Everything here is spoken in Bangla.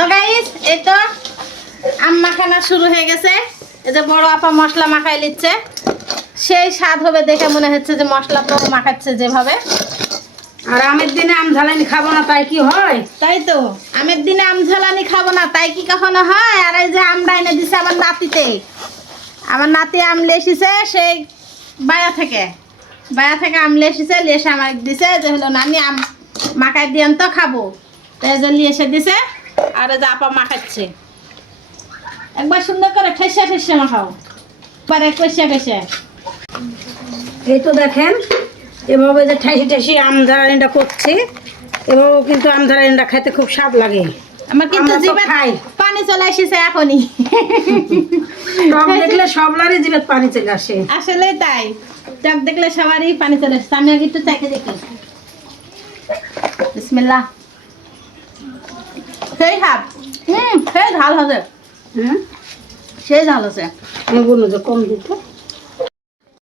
তো গাইস এই তো আম মাখানো শুরু হয়ে গেছে। এই যে বড় আপা মশলা মাখাই নিচ্ছে, সেই স্বাদ হবে দেখে মনে হচ্ছে যে মশলা তো মাখাচ্ছে যেভাবে। আর আমের দিনে আম ঝালানি খাবো না তাই কি হয়? তাই তো, আমের দিনে আম ঝালানি খাবো না তাই কি কখনো হয়? আর এই যে আমটা এনে দিছে আমার নাতিতে, আমার নাতি আম লেসিছে সেই বায়া থেকে আম লেসিছে, লেসে আমার দিছে যে হলো নানি আম মাখাই দিয়েন তো খাবো, তাই যে লিয়েসে দিছে। আর এই যে আপা মাখাচ্ছে, একবার সুন্দর করে ঠেসা ঠেসা মাখাও, একবারে কষা কষা। এই তো দেখেন এভাবে যে ঠাইসি ঠাইসি আম ঝালানিটা করছি, এভাবেও কিন্তু আম ঝালানিটা খাইতে খুব স্বাদ লাগে। আমার কিন্তু আমরা তো জিভে খাই। পানি চলে এসেছে এখনই। টক দেখলে সবলারই জিভে পানি চলে আসে। আসলে তাই, টক দেখলে সবারই পানি চলে এসেছে। আমি আগে একটু চাইতে দেখি। বিসমিল্লাহ। সেই হাত সেই ঝাল হবে, হ্যাঁ সেই ঝাল আছে। আমি বললো যে কম দিতে।